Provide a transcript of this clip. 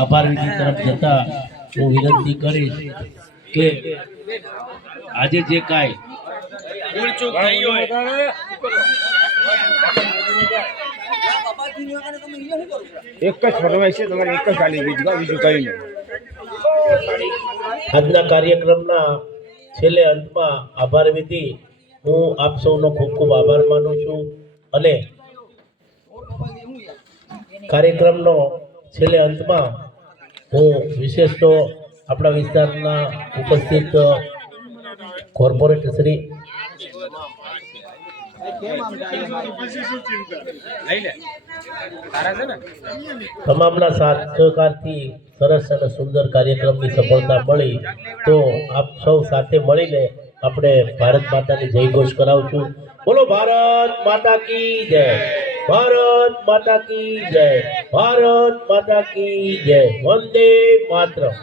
આભાર વિધિ તરફ જતા હું વિનંતી કરીશ કે આજે જે કાંઈ ભૂલચૂક થઈ હોય એક જ ફરમાય છે તમારે, એક જ ખાલી બીજું કઈ નહીં. આજના કાર્યક્રમના છેલ્લે અંતમાં આભાર વિધિ હું આપ સૌનો ખૂબ ખૂબ આભાર માનું છું અને કાર્યક્રમનો છેલ્લે અંતમાં હું વિશેષ તો આપણા વિસ્તારના ઉપસ્થિત કોર્પોરેટ શ્રી તમામના સાથ સહકારથી સરસ અને સુંદર કાર્યક્રમની સફળતા મળી તો આપ સૌ સાથે મળીને આપણે ભારત માતાની જય ઘોષ કરાવશું. બોલો ભારત માતા કી જય, ભારત માતા કી જય, ભારત માતા કી જય, વંદે માતરમ.